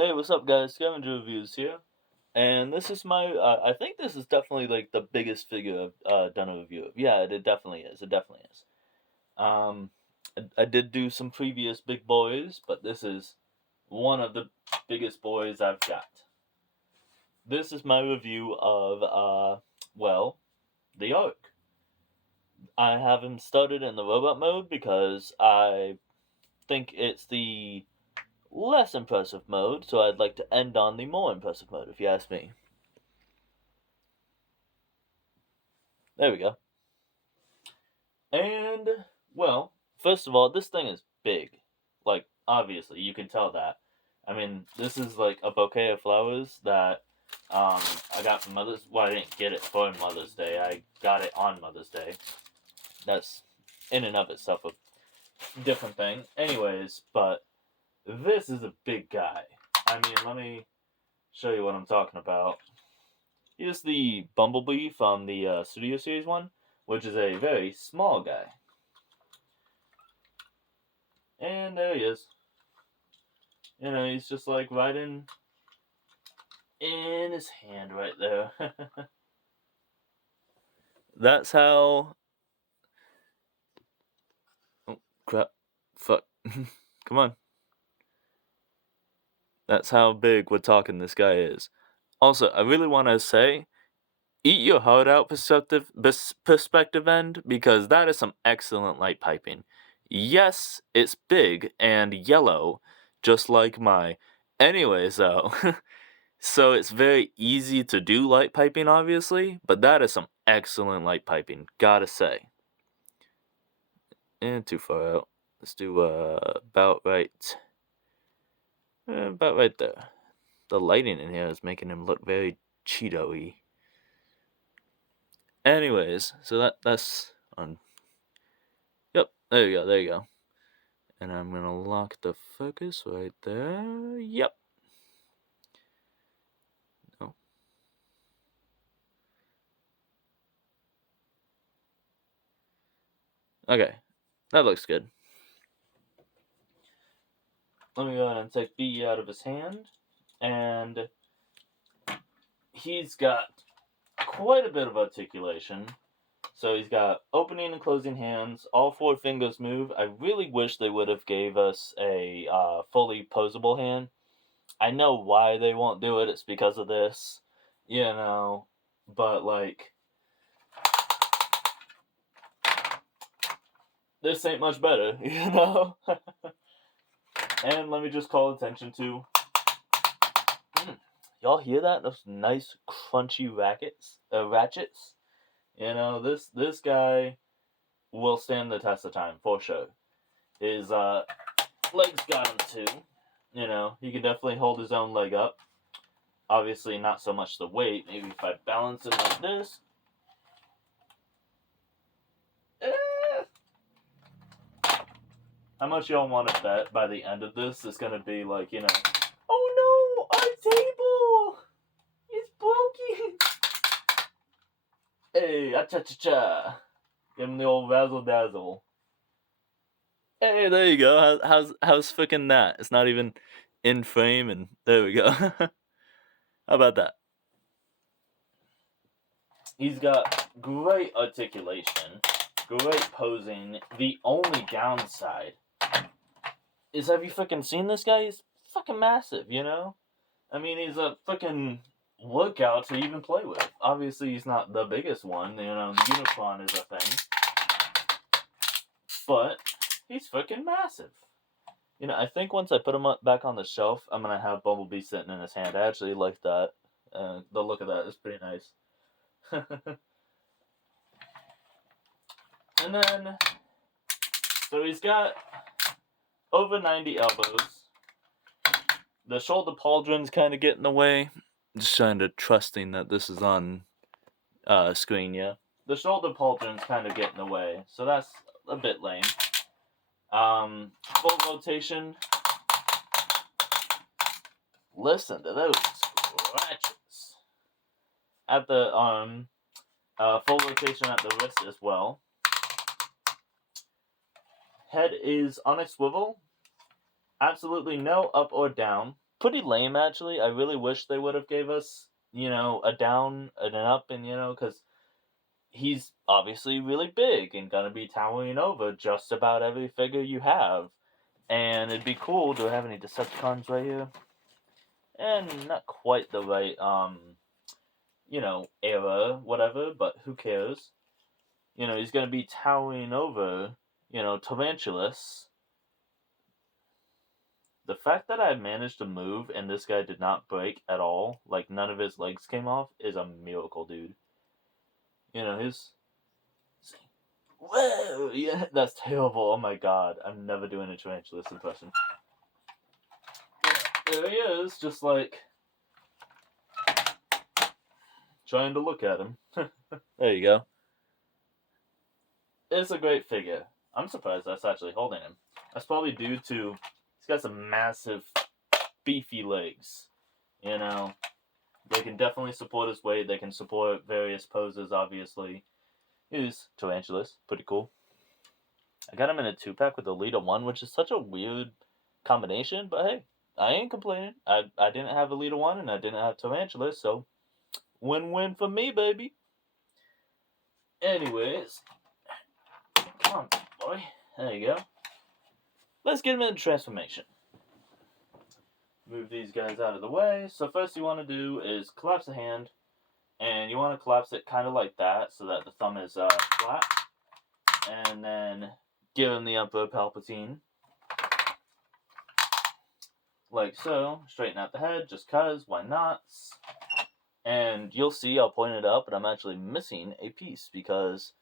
Hey, what's up, guys? Scavenger Reviews here, and this is my. I think this is definitely like the biggest figure I've done a review of. Yeah, it definitely is. It definitely is. Um, I did do some previous big boys, but this is one of the biggest boys I've got. This is my review of well, the Ark. I have him started in the robot mode because I think it's the less impressive mode, so I'd like to end on the more impressive mode, if you ask me. There we go. And, well, first of all, this thing is big. Like, obviously, you can tell that. I mean, this is like a bouquet of flowers that I got for Mother's. Well, I didn't get it for Mother's Day. I got it on Mother's Day. That's in and of itself a different thing. Anyways, but this is a big guy. I mean, let me show you what I'm talking about. Here's the Bumblebee from the Studio Series one, which is a very small guy. And there he is. He's just like riding in his hand right there. That's how. Oh, crap. Fuck. Come on. That's how big we're talking this guy is. Also, I really want to say, eat your heart out perspective end, because that is some excellent light piping. Yes, it's big and yellow, just like my. Anyways, though. So it's very easy to do light piping, obviously, but that is some excellent light piping, gotta say. And too far out. Let's do about right there. The lighting in here is making him look very Cheeto-y. Anyways, so that's on. Yep, there you go. And I'm gonna lock the focus right there. Yep. No. Okay, that looks good. Let me go ahead and take B out of his hand, and he's got quite a bit of articulation. So he's got opening and closing hands. All four fingers move. I really wish they would have gave us a fully posable hand. I know why they won't do it. It's because of this, But like, this ain't much better. And let me just call attention to. Y'all hear that? Those nice crunchy ratchets. This guy will stand the test of time for sure. His legs got him too. He can definitely hold his own leg up. Obviously, not so much the weight. Maybe if I balance him like this. How much y'all want to bet by the end of this is gonna be like, oh no, our table! It's broken! Hey, cha-cha-cha. Give him the old razzle-dazzle. Hey, there you go. How's fucking that? It's not even in frame, and there we go. How about that? He's got great articulation, great posing. The only downside is, have you fucking seen this guy? He's fucking massive, I mean, he's a fucking workout to even play with. Obviously, he's not the biggest one. The Unicron is a thing. But he's fucking massive. I think once I put him back on the shelf, I'm gonna have Bumblebee sitting in his hand. I actually like that. The look of that is pretty nice. And then, so he's got over 90 elbows. The shoulder pauldrons kind of get in the way. Just kind of trusting that this is on screen, yeah. The shoulder pauldrons kind of get in the way, so that's a bit lame. Full rotation. Listen to those scratches. At the full rotation at the wrist as well. Head is on a swivel. Absolutely no up or down. pretty lame, actually. I really wish they would have gave us, a down and an up, and, because he's obviously really big and gonna be towering over just about every figure you have. And it'd be cool. Do I have any Decepticons right here? And not quite the right, era, whatever, but who cares? He's gonna be towering over, Tarantulas. The fact that I managed to move and this guy did not break at all, like none of his legs came off, is a miracle, dude. His. Whoa! Yeah, that's terrible. Oh my god. I'm never doing a Tarantulas impression. Yeah, there he is, just like. Trying to look at him. There you go. It's a great figure. I'm surprised that's actually holding him. That's probably due to he's got some massive, beefy legs. They can definitely support his weight. They can support various poses, obviously. He's Tarantulas. Pretty cool. I got him in a 2-pack with the Elita 1, which is such a weird combination, but hey, I ain't complaining. I didn't have Elita 1 and I didn't have Tarantulas, so win-win for me, baby. Anyways, come on, boy. There you go. Let's get him into transformation. Move these guys out of the way. So first you want to do is collapse the hand, and you want to collapse it kind of like that so that the thumb is flat. And then give him the Emperor Palpatine. Like so. Straighten out the head, just cuz, why not? And you'll see, I'll point it out, but I'm actually missing a piece because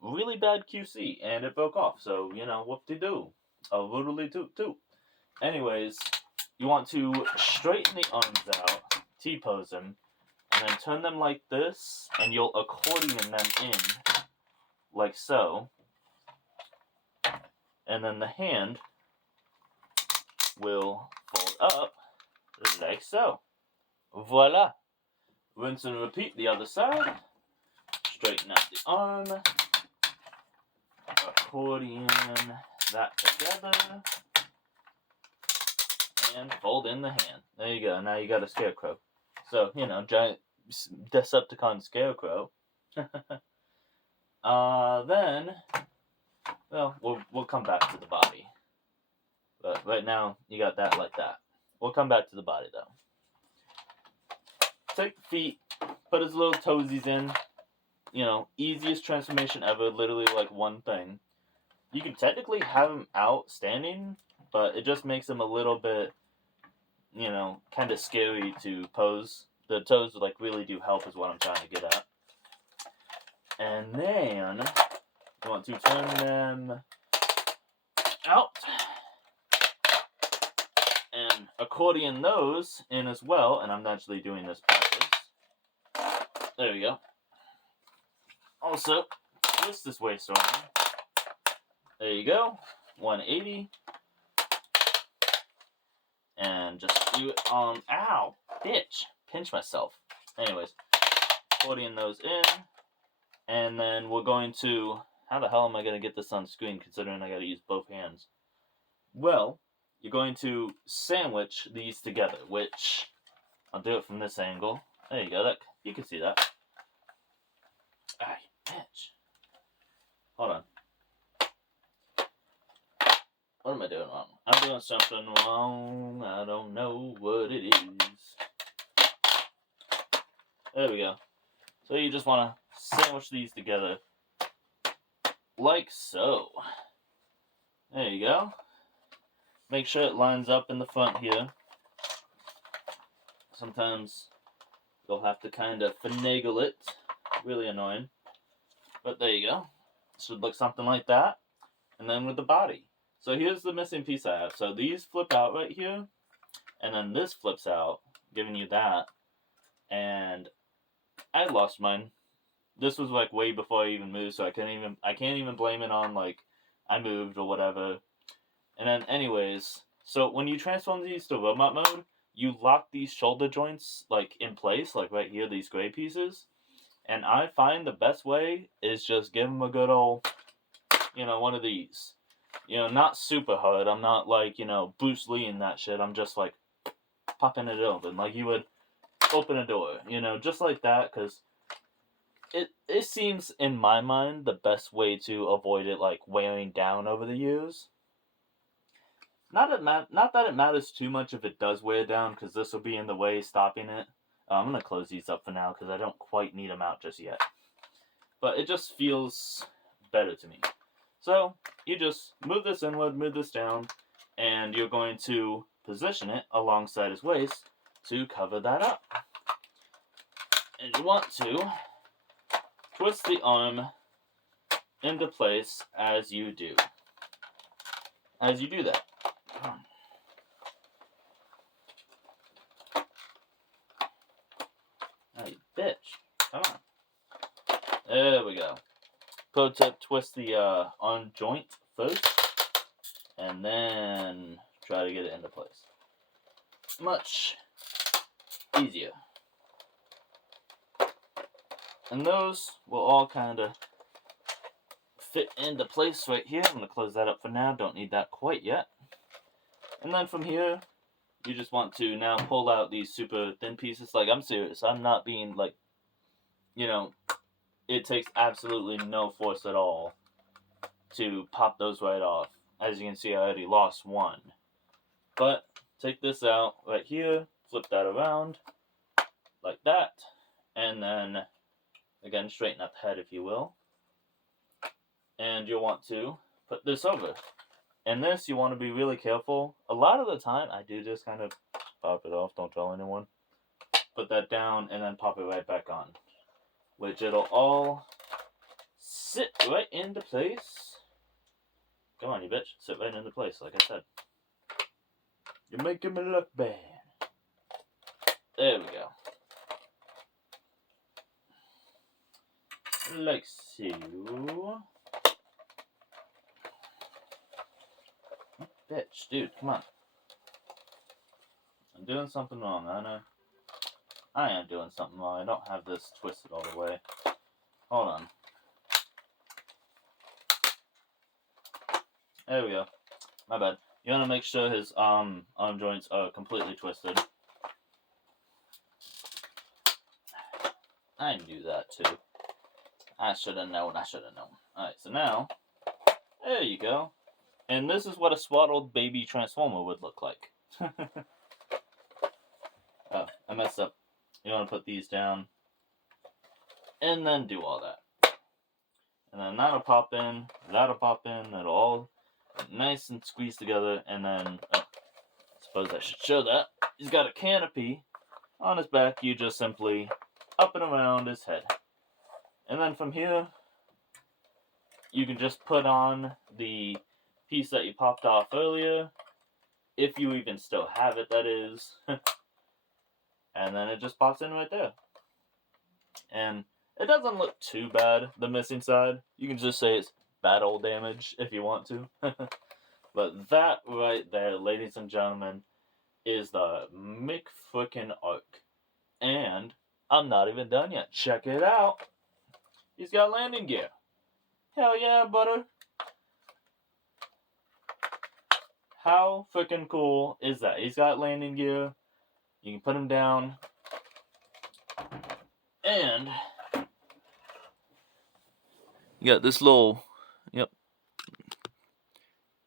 really bad QC, and it broke off. So, whoop-de-doo. A roodly toot-toot. Anyways, you want to straighten the arms out, T-pose them, and then turn them like this, and you'll accordion them in, like so. And then the hand will fold up, like so. Voila. Rinse and repeat the other side. Straighten out the arm. Accordion that together. And fold in the hand. There you go. Now you got a scarecrow. So, giant Decepticon scarecrow. Then, well, we'll come back to the body. But right now, you got that like that. We'll come back to the body, though. Take the feet, put his little toesies in. Easiest transformation ever, literally like one thing. You can technically have him out standing, but it just makes him a little bit, kind of scary to pose. The toes, really do help is what I'm trying to get at. And then, you want to turn them out. And accordion those in as well, and I'm actually doing this backwards. There we go. Also, twist this waist around. There you go. 180. And just do it on... Ow! Bitch! Pinch myself. Anyways, accordion those in. And then we're going to... How the hell am I going to get this on screen considering I got to use both hands? Well, you're going to sandwich these together, which... I'll do it from this angle. There you go. You can see that. Ay, bitch. Hold on. What am I doing wrong? I'm doing something wrong. I don't know what it is. There we go. So you just want to sandwich these together. Like so. There you go. Make sure it lines up in the front here. Sometimes you'll have to kind of finagle it. Really annoying. But there you go. It should look something like that. And then with the body. So here's the missing piece I have. So these flip out right here. And then this flips out, giving you that. And I lost mine. This was way before I even moved, so I can't even blame it on I moved or whatever. And then anyways, so when you transform these to robot mode, you lock these shoulder joints in place, right here, these gray pieces. And I find the best way is just give them a good old, one of these. Not super hard. I'm not Bruce Lee in that shit. I'm just popping it open, like you would open a door, you know, just like that, because it seems, in my mind, the best way to avoid it, like, wearing down over the years. Not that it matters too much if it does wear down, because this will be in the way, stopping it. I'm going to close these up for now, because I don't quite need them out just yet. But it just feels better to me. So, you just move this inward, move this down, and you're going to position it alongside his waist to cover that up. And you want to twist the arm into place as you do. As you do that. Oh, you bitch. Come on. There we go. Pro tip, twist the arm joint first, and then try to get it into place. Much easier. And those will all kind of fit into place right here. I'm going to close that up for now. Don't need that quite yet. And then from here, you just want to now pull out these super thin pieces. Like, I'm serious. I'm not being, like, you know, it takes absolutely no force at all to pop those right off. As you can see, I already lost one. But take this out right here, flip that around like that, and then, again, straighten up the head, if you will. And you'll want to put this over. And this, you want to be really careful. A lot of the time, I do just kind of pop it off, don't tell anyone. Put that down, and then pop it right back on. Which it'll all sit right into place. Come on, you bitch. Sit right into place, like I said. You're making me look bad. There we go. Like so. Bitch, dude, come on. I'm doing something wrong, I know. I am doing something wrong. I don't have this twisted all the way. Hold on. There we go. My bad. You want to make sure his arm joints are completely twisted. I knew that too. I should have known. Alright, so now, there you go. And this is what a swaddled baby Transformer would look like. Oh, I messed up. You want to put these down. And then do all that. And then that'll pop in. It'll all nice and squeezed together. And then, I suppose I should show that. He's got a canopy on his back. You just simply up and around his head. And then from here, you can just put on the piece that you popped off earlier. If you even still have it, that is. And then it just pops in right there. And it doesn't look too bad, the missing side. You can just say it's battle damage if you want to. But that right there, ladies and gentlemen, is the McFrickin' And I'm not even done yet. Check it out. He's got landing gear. Hell yeah, butter. How freaking cool is that? He's got landing gear. You can put him down. And you got this little, yep.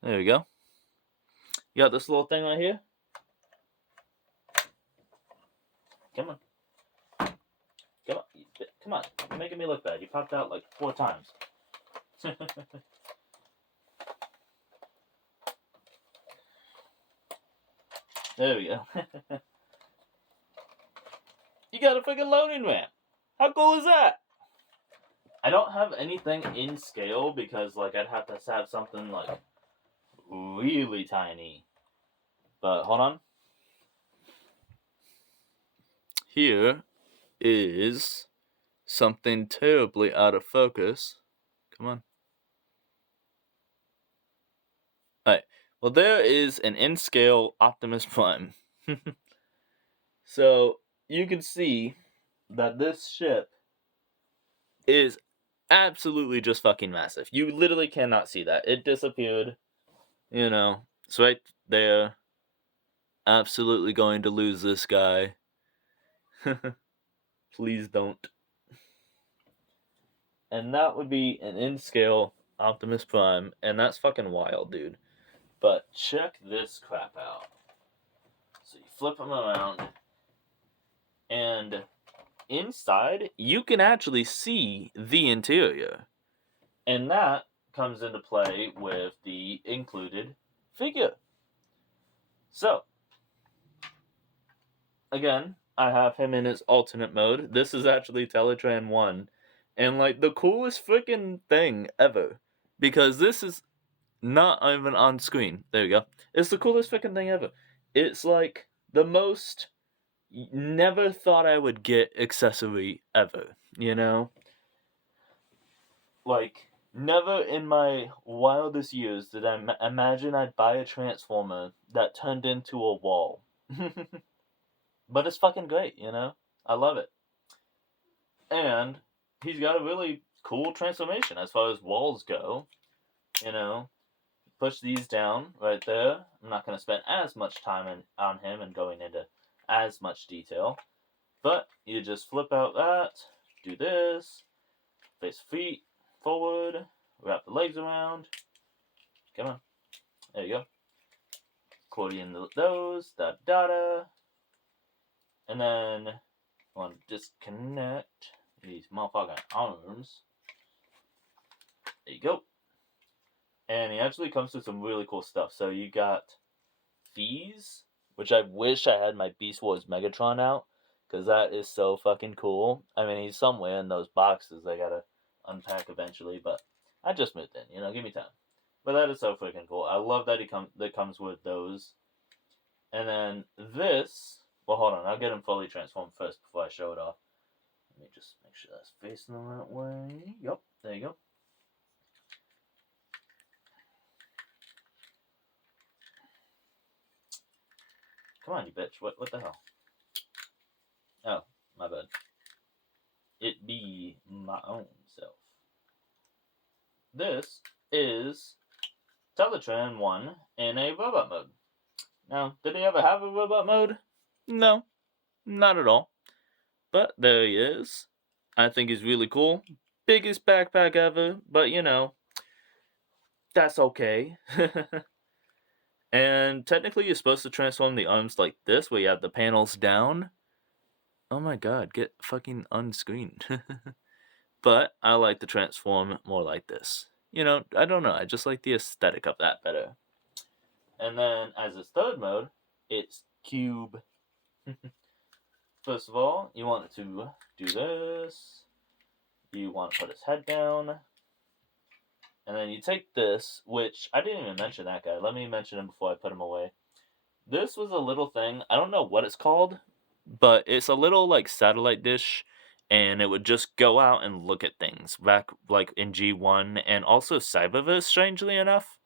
There we go. You got this little thing right here. Come on. Come on. You're making me look bad. You popped out like 4 times. There we go. You got a freaking loading ramp. How cool is that? I don't have anything in scale because, like, I'd have to have something, like, really tiny. But, hold on. Here is something terribly out of focus. Come on. Alright. Well, there is an in-scale Optimus Prime. So, you can see that this ship is absolutely just fucking massive. You literally cannot see that. It disappeared. You know, it's right there. absolutely going to lose this guy. Please don't. And that would be an in-scale Optimus Prime, and that's fucking wild, dude. But check this crap out. So you flip him around, and inside, you can actually see the interior. And that comes into play with the included figure. So, again, I have him in his alternate mode. This is actually Teletran 1. And, like, the coolest freaking thing ever. Because this is not even on screen. There you go. It's the coolest freaking thing ever. It's, like, the most never thought I would get accessory ever. You know? Like, never in my wildest years did I imagine I'd buy a Transformer that turned into a wall. But it's fucking great, you know? I love it. And he's got a really cool transformation as far as walls go. You know, push these down right there. I'm not going to spend as much time on him and going into as much detail. But you just flip out that, do this, face feet forward, wrap the legs around. Come on. There you go. Accordion those, da. And then I want to disconnect these motherfucking arms. There you go. And he actually comes with some really cool stuff. So you got these, which I wish I had my Beast Wars Megatron out, because that is so fucking cool. I mean, he's somewhere in those boxes I gotta unpack eventually, but I just moved in, you know, give me time. But that is so freaking cool. I love that that comes with those. And then this, well, hold on, I'll get him fully transformed first before I show it off. Let me just make sure that's facing the right way. Yep, there you go. Come on, you bitch. What the hell? Oh, my bad. It be my own self. This is Teletran 1 in a robot mode. Now, did he ever have a robot mode? No, not at all. But there he is. I think he's really cool. Biggest backpack ever, but you know, that's okay. And technically you're supposed to transform the arms like this, where you have the panels down. Oh my god, get fucking unscreened. But I like to transform more like this. You know, I don't know, I just like the aesthetic of that better. And then as his third mode, it's Cube. First of all, you want to do this. You want to put his head down. And then you take this, which I didn't even mention that guy. Let me mention him before I put him away. This was a little thing. I don't know what it's called, but it's a little like satellite dish, and it would just go out and look at things back like in G1, and also Cyberverse, strangely enough,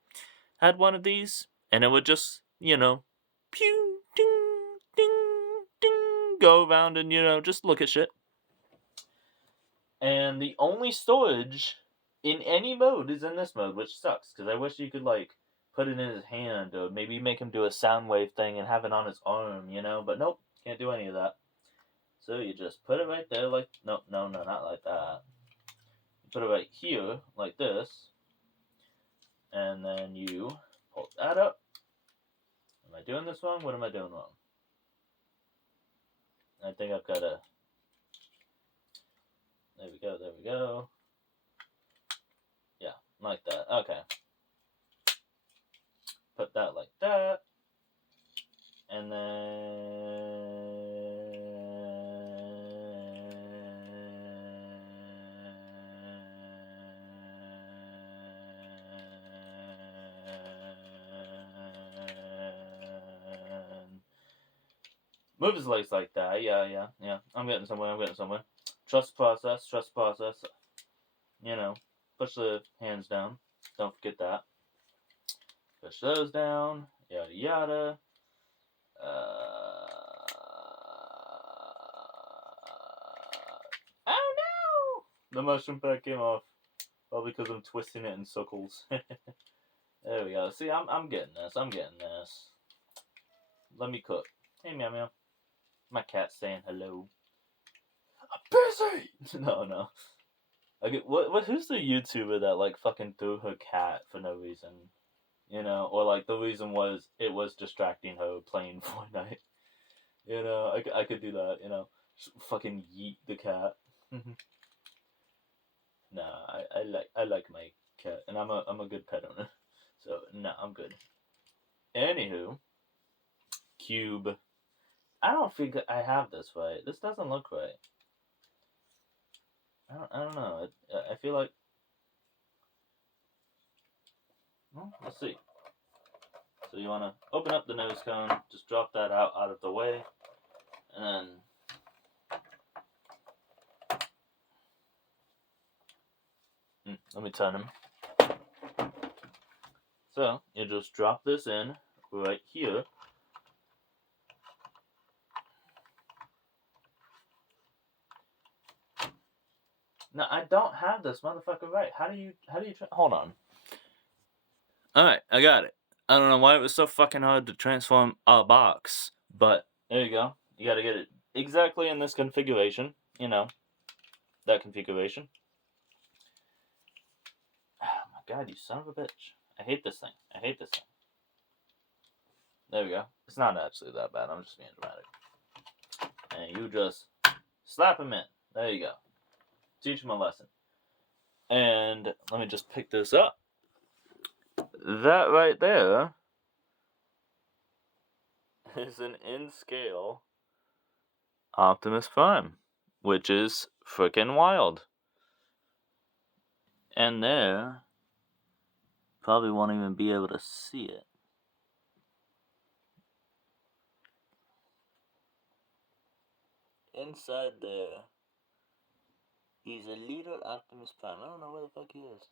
had one of these, and it would just, you know, pew, ding, ding, ding, go around and, you know, just look at shit. And the only storage in any mode is in this mode, which sucks, because I wish you could, like, put it in his hand, or maybe make him do a sound wave thing and have it on his arm, you know? But nope, can't do any of that. So you just put it right there, like, no, not like that. You put it right here, like this, and then you pull that up. Am I doing this wrong? What am I doing wrong? I think I've got to... There we go. Yeah, like that. Okay. Put that like that. And then... Move his legs like that. Yeah. I'm getting somewhere. Trust the process. You know, push the hands down. Don't forget that. Push those down. Yada yada. Oh no! The mushroom pad came off. Probably because I'm twisting it in circles. There we go. See, I'm getting this. let me cook. Hey, meow meow. My cat's saying hello. I'm busy! No. Okay, who's the YouTuber that, like, fucking threw her cat for no reason? You know, or, like, the reason was it was distracting her playing Fortnite. You know, I could do that, you know. Just fucking yeet the cat. Nah, I like my cat, and I'm a good pet owner. So, nah, I'm good. Anywho, cube. I don't think I have this right. This doesn't look right. I don't know. I feel like. Well, let's see. So you want to open up the nose cone, just drop that out of the way, and then let me turn him. So you just drop this in right here. No, I don't have this motherfucker right. How do you hold on. Alright, I got it. I don't know why it was so fucking hard to transform a box, but there you go. You gotta get it exactly in this configuration, you know, that configuration. Oh my god, you son of a bitch. I hate this thing. There we go. It's not actually that bad, I'm just being dramatic. And you just slap him in. There you go. Teach him a lesson. And let me just pick this up. That right there is an in-scale Optimus Prime, which is frickin' wild. And there, probably won't even be able to see it. Inside there, he's a little Optimus Prime. I don't know where the fuck he is.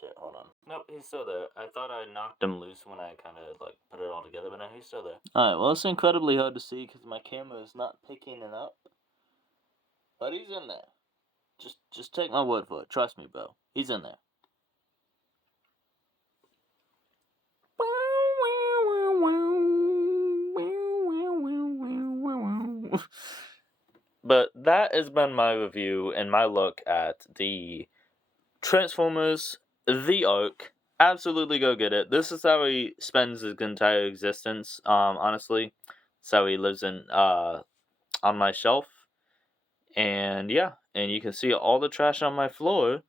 Shit, hold on. Nope, he's still there. I thought I knocked him loose when I kind of, like, put it all together, but no, he's still there. Alright, well, it's incredibly hard to see because my camera is not picking it up. But he's in there. Just take my word for it. Trust me, bro. He's in there. But that has been my review and my look at the Transformers The Ark. Absolutely go get it. This is how he spends his entire existence, honestly. It's how he lives in on my shelf. And yeah, and you can see all the trash on my floor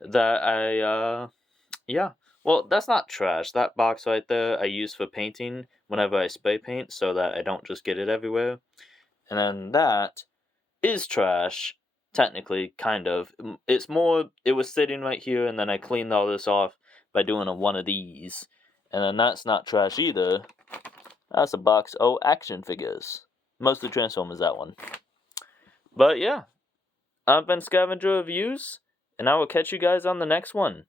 that I yeah. Well, that's not trash. That box right there I use for painting whenever I spray paint so that I don't just get it everywhere. And then that is trash, technically, kind of. It's more, it was sitting right here and then I cleaned all this off by doing one of these. And then that's not trash either. That's a box of action figures. Mostly Transformers, that one. But yeah, I've been Scavenger Reviews, and I will catch you guys on the next one.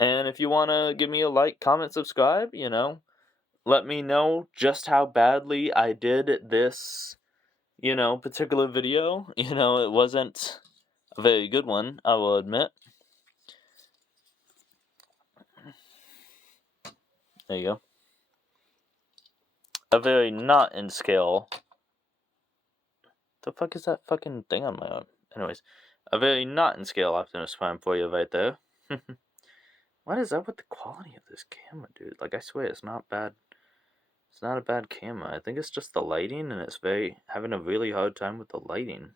And if you want to give me a like, comment, subscribe, you know, let me know just how badly I did this, you know, particular video. You know, it wasn't a very good one, I will admit. There you go. A very not in scale. The fuck is that fucking thing on my arm? Anyways, a very not in scale Optimus Prime for you right there. What is up with the quality of this camera, dude? Like, I swear, it's not bad. It's not a bad camera. I think it's just the lighting, and it's having a really hard time with the lighting.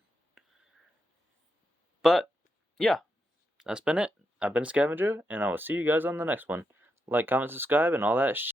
But, yeah, that's been it. I've been Scavenger, and I will see you guys on the next one. Like, comment, subscribe, and all that shit.